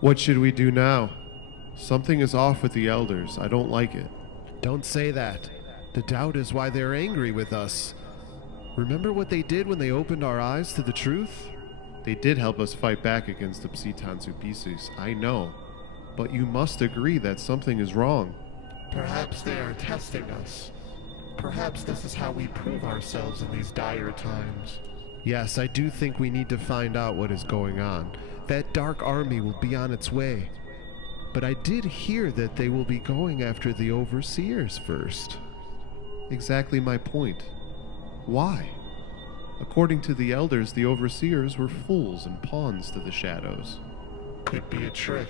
What should we do now? Something is off with the elders. I don't like it. Don't say that. The doubt is why they're angry with us. Remember what they did when they opened our eyes to the truth? They did help us fight back against the Psitanzubisus, I know. But you must agree that something is wrong. Perhaps they are testing us. Perhaps this is how we prove ourselves in these dire times. Yes, I do think we need to find out what is going on. That dark army will be on its way. But I did hear that they will be going after the overseers first. Exactly my point. Why? According to the elders, the overseers were fools and pawns to the shadows. Could be a trick.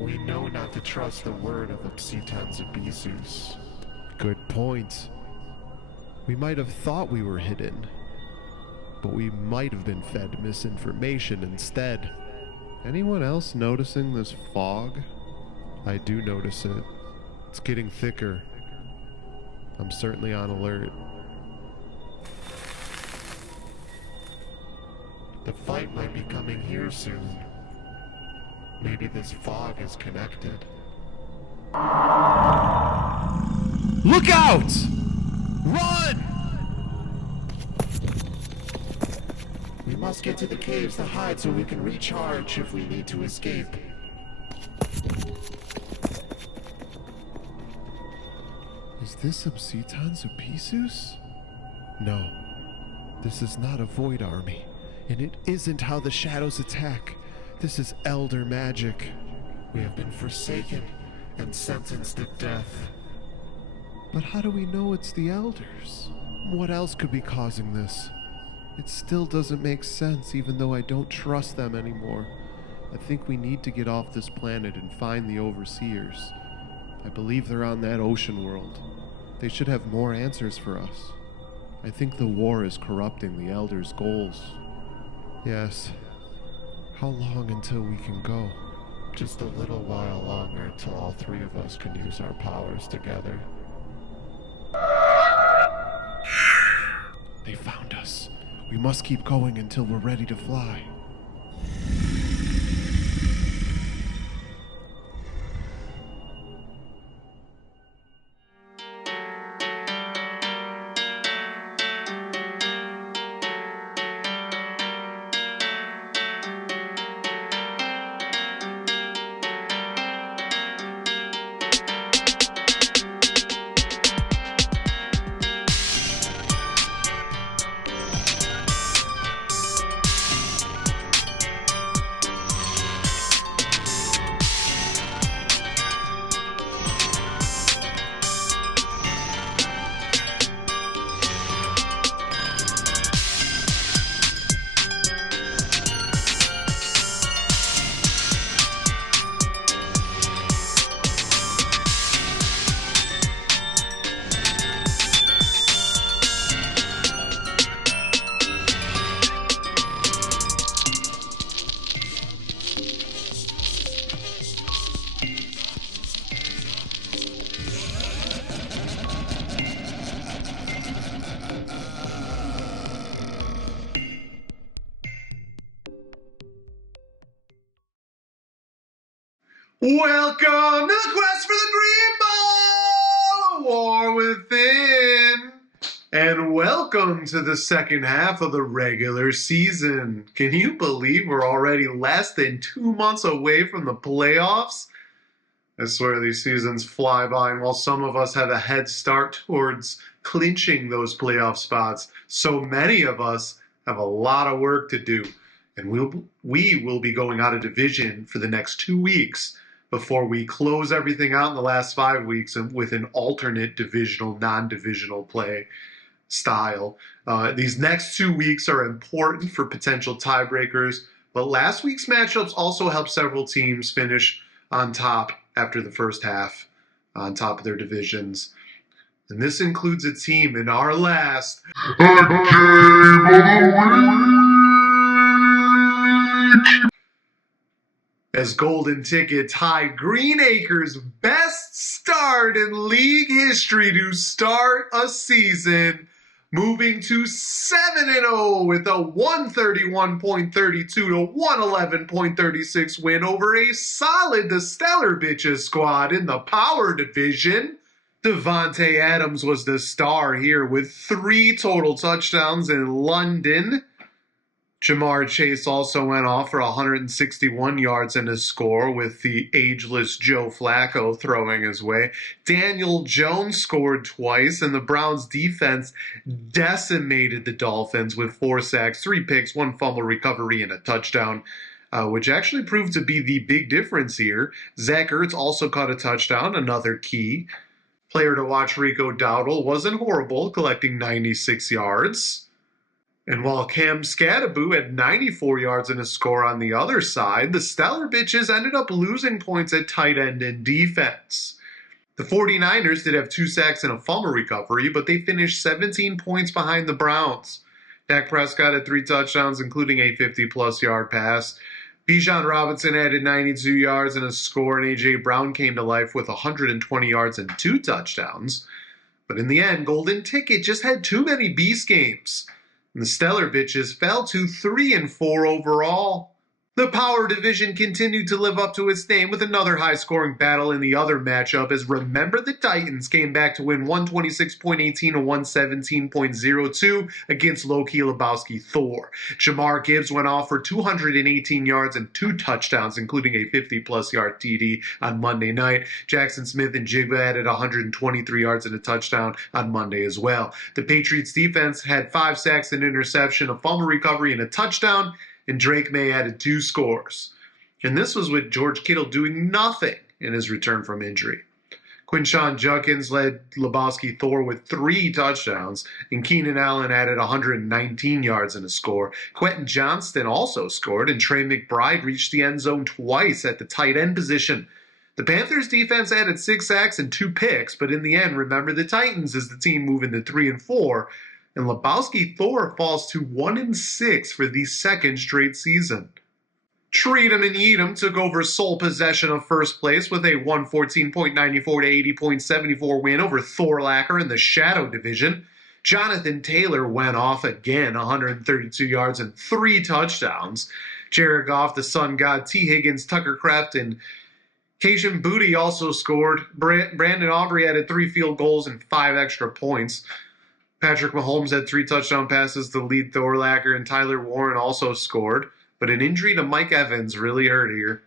We know not to trust the word of the Psitanzubisus. Good point. We might have thought we were hidden, but we might have been fed misinformation instead. Anyone else noticing this fog? I do notice it. It's getting thicker. I'm certainly on alert. The fight might be coming here soon. Maybe this fog is connected. Look out! Run! We must get to the caves to hide so we can recharge if we need to escape. Is this a Psitanzubisus? No. This is not a void army. And it isn't how the shadows attack. This is elder magic. We have been forsaken and sentenced to death. But how do we know it's the elders? What else could be causing this? It still doesn't make sense, even though I don't trust them anymore. I think we need to get off this planet and find the overseers. I believe they're on that ocean world. They should have more answers for us. I think the war is corrupting the elders' goals. Yes. How long until we can go? Just a little while longer till all three of us can use our powers together. They found us. We must keep going until we're ready to fly. Welcome to the quest for the Green Ball! War Within! And welcome to the second half of the regular season. Can you believe we're already less than 2 months away from the playoffs? I swear these seasons fly by, and while some of us have a head start towards clinching those playoff spots, so many of us have a lot of work to do. And we will be going out of division for the next 2 weeks before we close everything out in the last 5 weeks with an alternate divisional, non-divisional play style. These next 2 weeks are important for potential tiebreakers, but last week's matchups also helped several teams finish on top after the first half, on top of their divisions. And this includes a team in our last game of the week. As Golden Ticket tied Green Acres' best start in league history to start a season, moving to 7-0 with a 131.32 to 111.36 win over a solid the Stellar Bitches squad in the Power Division. Devontae Adams was the star here with 3 total touchdowns in London. Jamar Chase also went off for 161 yards and a score with the ageless Joe Flacco throwing his way. Daniel Jones scored twice, and the Browns defense decimated the Dolphins with 4 sacks, 3 picks, 1 fumble recovery, and a touchdown, which actually proved to be the big difference here. Zach Ertz also caught a touchdown, another key. Player to watch, Rico Dowdle, wasn't horrible, collecting 96 yards. And while Cam Scadaboo had 94 yards and a score on the other side, the Stellar Bitches ended up losing points at tight end and defense. The 49ers did have 2 sacks and a fumble recovery, but they finished 17 points behind the Browns. Dak Prescott had 3 touchdowns, including a 50-plus yard pass. Bijan Robinson added 92 yards and a score, and A.J. Brown came to life with 120 yards and 2 touchdowns. But in the end, Golden Ticket just had too many beast games. And the Stellar Bitches fell to 3-4 overall. The Power Division continued to live up to its name with another high-scoring battle in the other matchup as Remember the Titans came back to win 126.18 to 117.02 against low-key Lebowski Thor. Jamar Gibbs went off for 218 yards and 2 touchdowns, including a 50-plus yard TD on Monday night. Jackson Smith and Jigba added 123 yards and a touchdown on Monday as well. The Patriots defense had 5 sacks, an interception, a fumble recovery, and a touchdown, and Drake May added 2 scores. And this was with George Kittle doing nothing in his return from injury. Quinshon Judkins led Lebowski Thor with 3 touchdowns, and Keenan Allen added 119 yards and a score. Quentin Johnston also scored, and Trey McBride reached the end zone twice at the tight end position. The Panthers defense added 6 sacks and 2 picks, but in the end, Remember the Titans is the team moving to 3-4, and Lebowski Thor falls to 1-6 for the 2nd straight season. Treat 'em and Eat 'em took over sole possession of first place with a 114.94 to 80.74 win over Thor-lacher in the Shadow Division. Jonathan Taylor went off again, 132 yards and 3 touchdowns. Jared Goff, the Sun God, T. Higgins, Tucker Kraft, and Kayshon Boutte also scored. Brandon Aubrey added 3 field goals and 5 extra points. Patrick Mahomes had 3 touchdown passes to lead Thor-lacher, and Tyler Warren also scored. But an injury to Mike Evans really hurt here.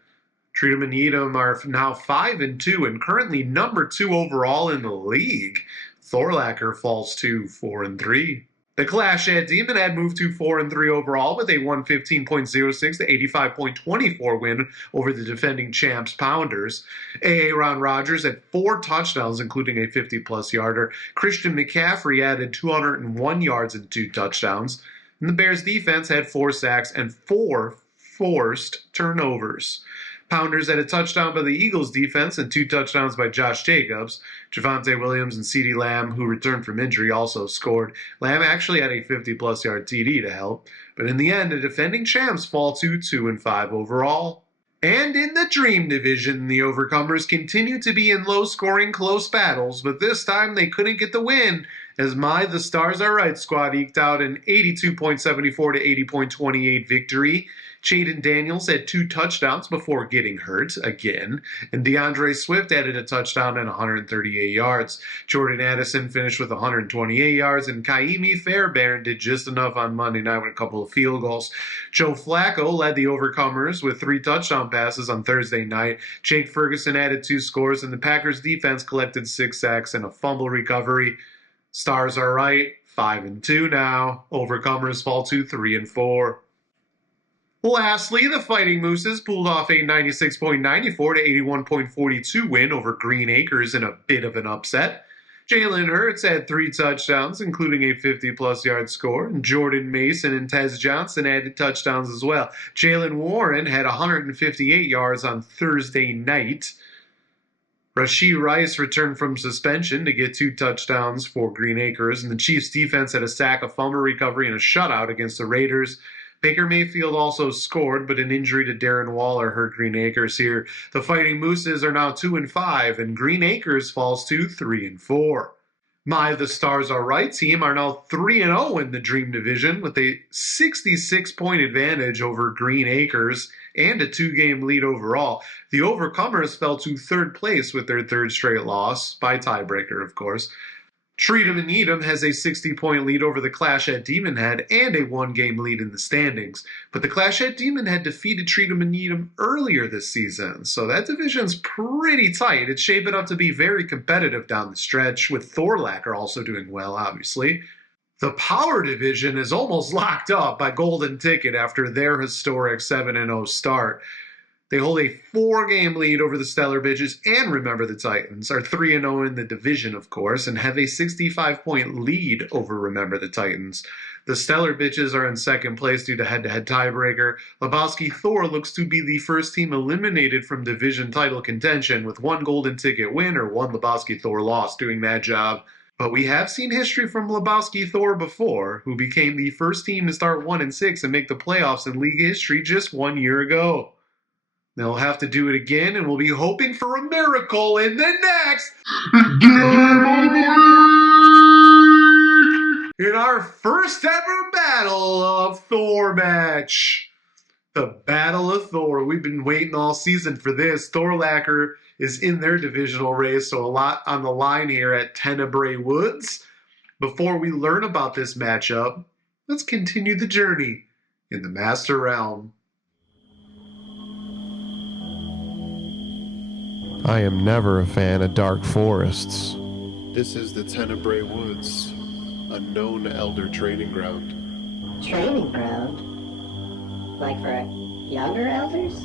Treat 'em and Eat 'em are now 5-2 and currently number 2 overall in the league. Thor-lacher falls to 4-3. The Clash at Demon had moved to 4-3 overall with a 115.06 to 85.24 win over the defending champs Pounders. Aaron Rodgers had 4 touchdowns, including a 50-plus yarder. Christian McCaffrey added 201 yards and 2 touchdowns. And the Bears defense had 4 sacks and 4 forced turnovers. Pounders had a touchdown by the Eagles defense and 2 touchdowns by Josh Jacobs. Javonte Williams and CeeDee Lamb, who returned from injury, also scored. Lamb actually had a 50-plus yard TD to help. But in the end, the defending champs fall to 2-5 overall. And in the Dream Division, the Overcomers continue to be in low-scoring, close battles, but this time they couldn't get the win as The Stars Are Right squad eked out an 82.74 to 80.28 victory. Jaden Daniels had 2 touchdowns before getting hurt again, and DeAndre Swift added a touchdown and 138 yards. Jordan Addison finished with 128 yards, and Kaimi Fairbairn did just enough on Monday night with a couple of field goals. Joe Flacco led the Overcomers with 3 touchdown passes on Thursday night. Jake Ferguson added 2 scores, and the Packers defense collected 6 sacks and a fumble recovery. Stars Are Right, 5-2 now. Overcomers fall to 3-4. Lastly, the Fighting Mooses pulled off a 96.94 to 81.42 win over Green Acres in a bit of an upset. Jalen Hurts had 3 touchdowns, including a 50-plus yard score, and Jordan Mason and Tez Johnson added touchdowns as well. Jalen Warren had 158 yards on Thursday night. Rashee Rice returned from suspension to get 2 touchdowns for Green Acres, and the Chiefs' defense had a sack, a fumble recovery, and a shutout against the Raiders. Baker Mayfield also scored, but an injury to Darren Waller hurt Green Acres here. The Fighting Mooses are now 2-5, and Green Acres falls to 3-4. My The Stars Are Right team are now 3-0 in the Dream Division with a 66-point advantage over Green Acres and a 2-game lead overall. The Overcomers fell to third place with their third straight loss, by tiebreaker, of course. Treat 'em and Eat 'em has a 60-point lead over the Clash at Demon Head and a 1-game lead in the standings. But the Clash at Demon Head defeated Treat 'em and Eat 'em earlier this season, so that division's pretty tight. It's shaping up to be very competitive down the stretch, with Thor-lacher also doing well, obviously. The Power division is almost locked up by Golden Ticket after their historic 7-0 start. They hold a 4-game lead over the Stellar Bitches and Remember the Titans, are 3-0 in the division, of course, and have a 65-point lead over Remember the Titans. The Stellar Bitches are in second place due to head-to-head tiebreaker. Lebowski Thor looks to be the first team eliminated from division title contention, with 1 Golden Ticket win or 1 Lebowski Thor loss doing that job. But we have seen history from Lebowski Thor before, who became the first team to start 1-6 and make the playoffs in league history just 1 year ago. They'll have to do it again, and we'll be hoping for a miracle in the next in our first ever Battle of Thor match. The Battle of Thor. We've been waiting all season for this. Thor-lacher is in their divisional race, so a lot on the line here at Tenebrae Woods. Before we learn about this matchup, let's continue the journey in the Master Realm. I am never a fan of dark forests. This is the Tenebrae Woods, a known elder training ground. Training ground? Like for younger elders?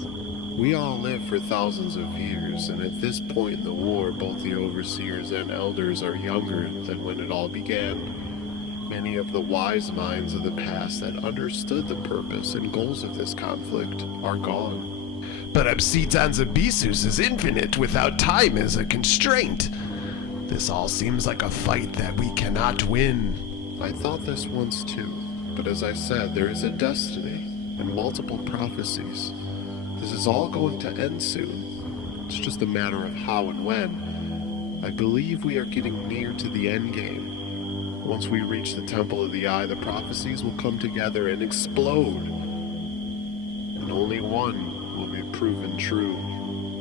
We all lived for thousands of years, and at this point in the war, both the overseers and elders are younger than when it all began. Many of the wise minds of the past that understood the purpose and goals of this conflict are gone. But Absitan Zabisus is infinite without time as a constraint. This all seems like a fight that we cannot win. I thought this once too, but as I said, there is a destiny and multiple prophecies. This is all going to end soon. It's just a matter of how and when. I believe we are getting near to the end game. Once we reach the Temple of the Eye, the prophecies will come together and explode. And only one will be proven true.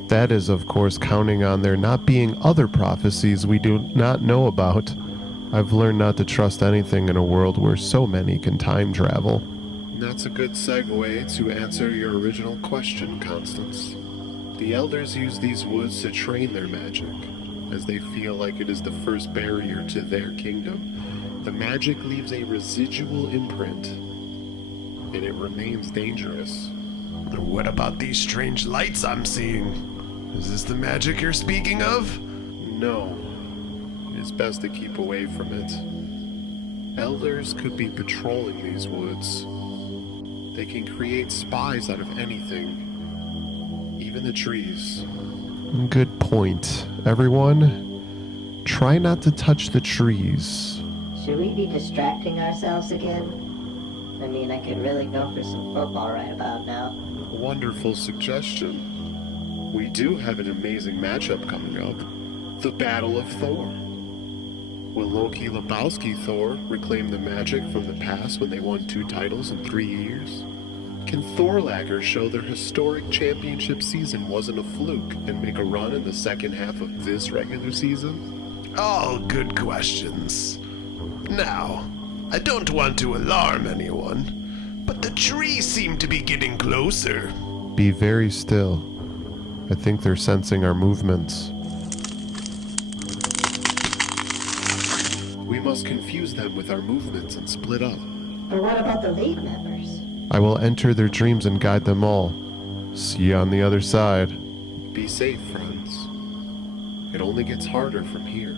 That is, of course, counting on there not being other prophecies we do not know about. I've learned not to trust anything in a world where so many can time travel. And that's a good segue to answer your original question, Constance. The elders use these woods to train their magic, as they feel like it is the first barrier to their kingdom. The magic leaves a residual imprint, and it remains dangerous. What about these strange lights I'm seeing? Is this the magic you're speaking of? No. It is best to keep away from it. Elders could be patrolling these woods. They can create spies out of anything, even the trees. Good point. Everyone, try not to touch the trees. Should we be distracting ourselves again? I mean, I could really go for some football right about now. Wonderful suggestion. We do have an amazing matchup coming up. The Battle of Thor. Will Loki Lebowski Thor reclaim the magic from the past when they won 2 titles in 3 years? Can Thor-lacher show their historic championship season wasn't a fluke and make a run in the second half of this regular season? All good questions. Now, I don't want to alarm anyone, but the trees seem to be getting closer. Be very still. I think they're sensing our movements. We must confuse them with our movements and split up. But what about the League members? I will enter their dreams and guide them all. See you on the other side. Be safe, friends. It only gets harder from here.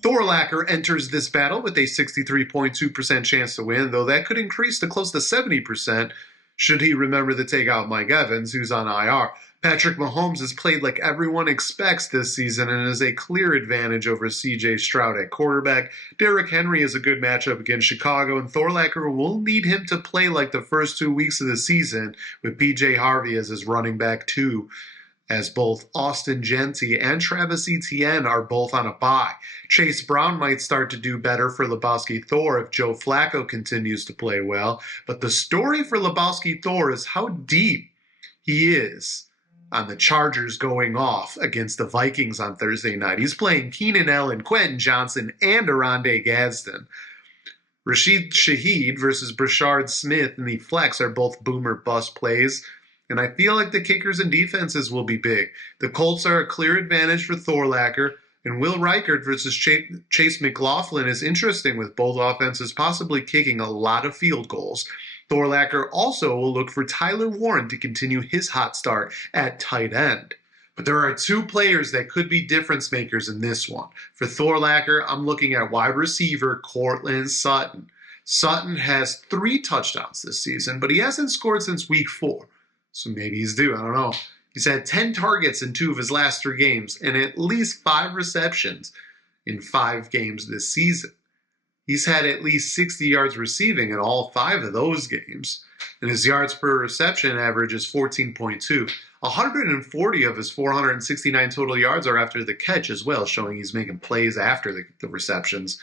Thor-lacher enters this battle with a 63.2% chance to win, though that could increase to close to 70% should he remember to take out Mike Evans, who's on IR. Patrick Mahomes has played like everyone expects this season and is a clear advantage over CJ Stroud at quarterback. Derrick Henry is a good matchup against Chicago, and Thor-lacher will need him to play like the first 2 weeks of the season with PJ Harvey as his running back too. as both Austin Genty and Travis Etienne are both on a bye. Chase Brown might start to do better for Lebowski Thor if Joe Flacco continues to play well, but the story for Lebowski Thor is how deep he is on the Chargers going off against the Vikings on Thursday night. He's playing Keenan Allen, Quentin Johnson, and Aronde Gadsden. Rashid Shaheed versus Brashard Smith in the flex are both boomer bust plays, and I feel like the kickers and defenses will be big. The Colts are a clear advantage for Thor-lacher, and Will Reichert versus Chase McLaughlin is interesting with both offenses possibly kicking a lot of field goals. Thor-lacher also will look for Tyler Warren to continue his hot start at tight end. But there are two players that could be difference makers in this one. For Thor-lacher, I'm looking at wide receiver Courtland Sutton. Sutton has 3 touchdowns this season, but he hasn't scored since week 4. So maybe he's due, I don't know. He's had 10 targets in 2 of his last 3 games and at least 5 receptions in 5 games this season. He's had at least 60 yards receiving in all 5 of those games, and his yards per reception average is 14.2. 140 of his 469 total yards are after the catch as well, showing he's making plays after the receptions.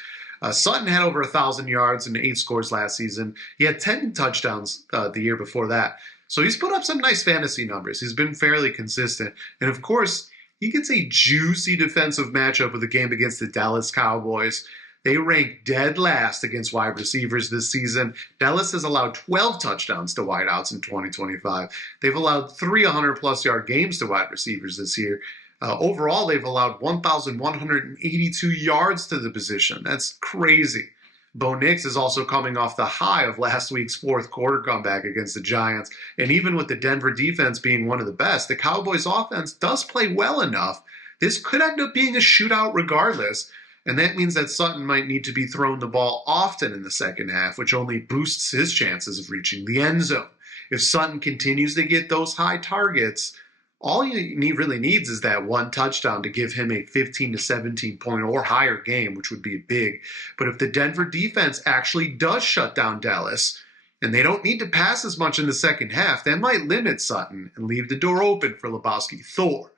Sutton had over 1,000 yards and 8 scores last season. He had 10 touchdowns the year before that. So he's put up some nice fantasy numbers. He's been fairly consistent. And of course, he gets a juicy defensive matchup with a game against the Dallas Cowboys. They rank dead last against wide receivers this season. Dallas has allowed 12 touchdowns to wideouts in 2025. They've allowed 300-plus yard games to wide receivers this year. Overall, they've allowed 1,182 yards to the position. That's crazy. Bo Nix is also coming off the high of last week's fourth quarter comeback against the Giants. And even with the Denver defense being one of the best, the Cowboys offense does play well enough. This could end up being a shootout regardless. And that means that Sutton might need to be thrown the ball often in the second half, which only boosts his chances of reaching the end zone. If Sutton continues to get those high targets, all he really needs is that one touchdown to give him a 15 to 17 point or higher game, which would be big. But if the Denver defense actually does shut down Dallas, and they don't need to pass as much in the second half, that might limit Sutton and leave the door open for Lebowski Thor.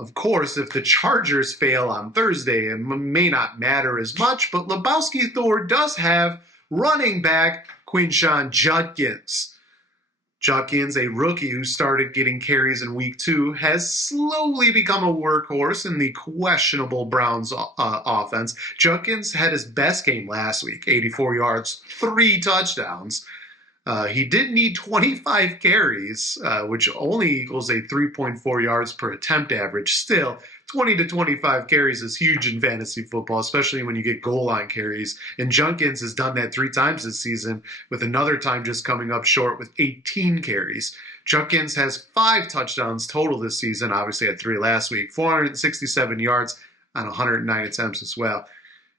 Of course, if the Chargers fail on Thursday, it may not matter as much, but Lebowski Thor does have running back Quinshon Judkins. Judkins, a rookie who started getting carries in week 2, has slowly become a workhorse in the questionable Browns offense. Judkins had his best game last week, 84 yards, 3 touchdowns. He did need 25 carries, which only equals a 3.4 yards per attempt average. Still, 20 to 25 carries is huge in fantasy football, especially when you get goal line carries. And Judkins has done that 3 times this season, with another time just coming up short with 18 carries. Judkins has 5 touchdowns total this season, obviously had 3 last week, 467 yards on 109 attempts as well.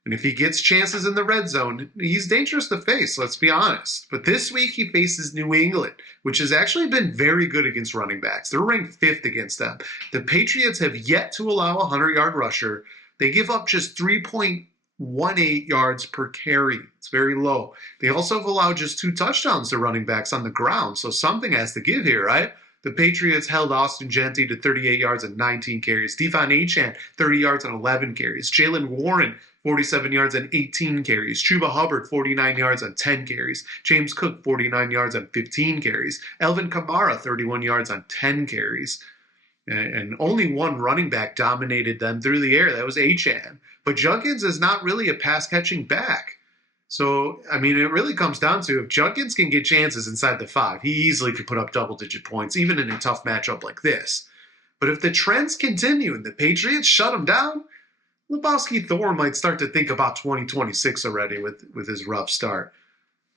And if he gets chances in the red zone, he's dangerous to face, let's be honest. But this week he faces New England, which has actually been very good against running backs. They're ranked 5th against them. The Patriots have yet to allow a 100-yard rusher. They give up just 3.18 yards per carry. It's very low. They also have allowed just 2 touchdowns to running backs on the ground, so something has to give here, right? The Patriots held Austin Genty to 38 yards and 19 carries. Stephon Achane, 30 yards and 11 carries. Jaylen Warren, 47 yards and 18 carries. Chuba Hubbard, 49 yards and 10 carries. James Cook, 49 yards and 15 carries. Elvin Kamara, 31 yards on 10 carries. And only one running back dominated them through the air. That was Achane. But Judkins is not really a pass-catching back. So, I mean, it really comes down to if Judkins can get chances inside the 5, he easily could put up double-digit points, even in a tough matchup like this. But if the trends continue and the Patriots shut him down, Lebowski Thor might start to think about 2026 already with his rough start.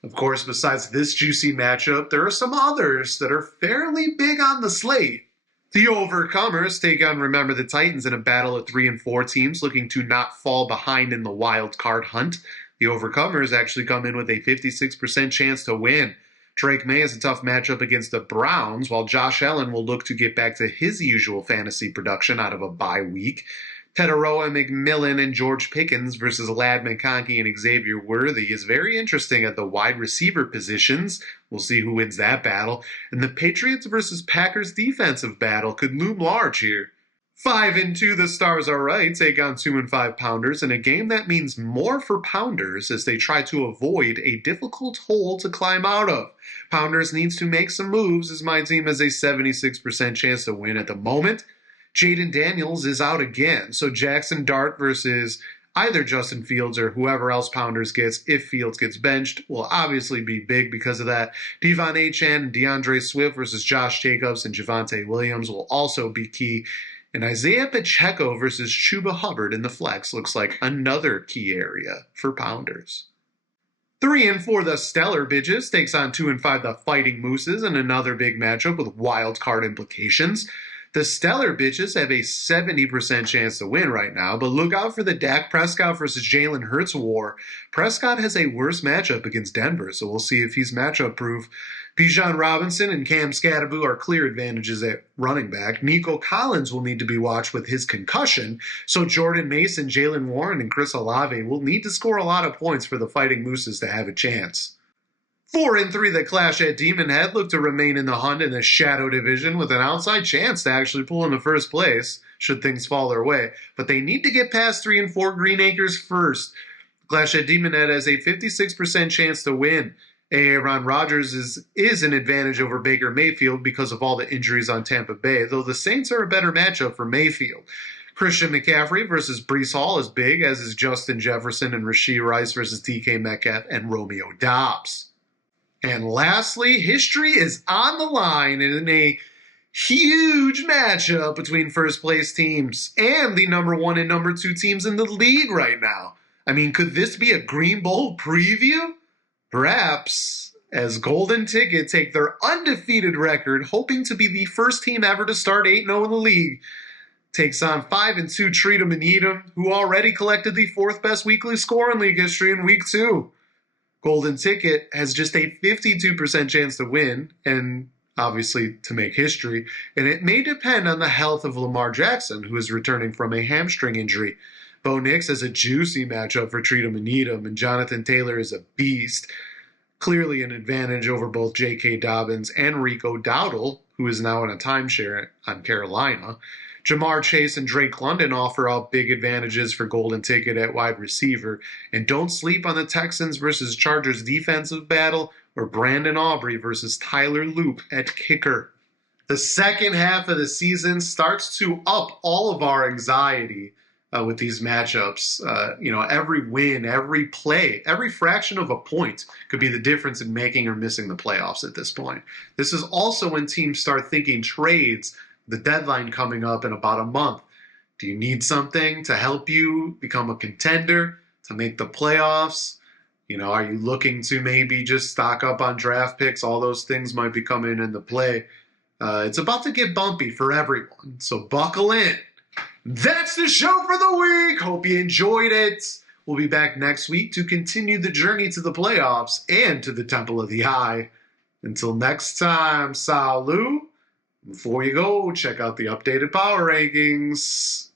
Of course, besides this juicy matchup, there are some others that are fairly big on the slate. The Overcomers take on Remember the Titans in a battle of 3 and 4 teams looking to not fall behind in the wild card hunt. The Overcomers actually come in with a 56% chance to win. Drake May has a tough matchup against the Browns, while Josh Allen will look to get back to his usual fantasy production out of a bye week. Tenebrae McMillan and George Pickens versus Ladd McConkey and Xavier Worthy is very interesting at the wide receiver positions. We'll see who wins that battle. And the Patriots versus Packers defensive battle could loom large here. 5-2 the Stars are right, take on 2-5 Pounders in a game that means more for Pounders as they try to avoid a difficult hole to climb out of. Pounders needs to make some moves as my team has a 76% chance to win at the moment. Jaden Daniels is out again, so Jackson Dart versus either Justin Fields or whoever else Pounders gets, if Fields gets benched, will obviously be big because of that. Devon Achane and DeAndre Swift versus Josh Jacobs and Javonte Williams will also be key. And Isaiah Pacheco versus Chuba Hubbard in the flex looks like another key area for Pounders. 3-4 the Stellar Bitches takes on 2-5 the Fighting Mooses in another big matchup with wild card implications. The Stellar Bitches have a 70% chance to win right now, but look out for the Dak Prescott versus Jalen Hurts war. Prescott has a worse matchup against Denver, so we'll see if he's matchup proof. Bijan Robinson and Cam Scatterbo are clear advantages at running back. Nico Collins will need to be watched with his concussion, so Jordan Mason, Jalen Warren, and Chris Olave will need to score a lot of points for the Fighting Mooses to have a chance. 4-3 the Clash at Demon Head look to remain in the hunt in the Shadow Division with an outside chance to actually pull into first place should things fall their way. But they need to get past 3-4 Green Acres first. Clash at Demon Head has a 56% chance to win. Aaron Rodgers is an advantage over Baker Mayfield because of all the injuries on Tampa Bay, though the Saints are a better matchup for Mayfield. Christian McCaffrey versus Breece Hall is big, as is Justin Jefferson and Rashee Rice versus DK Metcalf and Romeo Doubs. And lastly, history is on the line in a huge matchup between first place teams and the number 1 and number 2 teams in the league right now. I mean, could this be a Green Bowl preview? Perhaps, as Golden Ticket take their undefeated record, hoping to be the first team ever to start 8-0 in the league, takes on 5-2 Treat 'em and Eat 'em, who already collected the 4th best weekly score in league history in week 2. Golden Ticket has just a 52% chance to win, and obviously to make history, and it may depend on the health of Lamar Jackson, who is returning from a hamstring injury. Bo Nix has a juicy matchup for Treat 'em and Eat 'em, and Jonathan Taylor is a beast. Clearly an advantage over both J.K. Dobbins and Rico Dowdle, who is now in a timeshare on Carolina. Jamar Chase and Drake London offer up big advantages for Golden Ticket at wide receiver. And don't sleep on the Texans versus Chargers defensive battle or Brandon Aubrey versus Tyler Loop at kicker. The second half of the season starts to up all of our anxiety with these matchups. Every win, every play, every fraction of a point could be the difference in making or missing the playoffs at this point. This is also when teams start thinking trades, the deadline coming up in about a month. Do you need something to help you become a contender, to make the playoffs? Are you looking to maybe just stock up on draft picks? All those things might be coming into play. It's about to get bumpy for everyone, so buckle in. That's the show for the week. Hope you enjoyed it. We'll be back next week to continue the journey to the playoffs and to the Temple of the Eye. Until next time, salut. Before you go, check out the updated power rankings.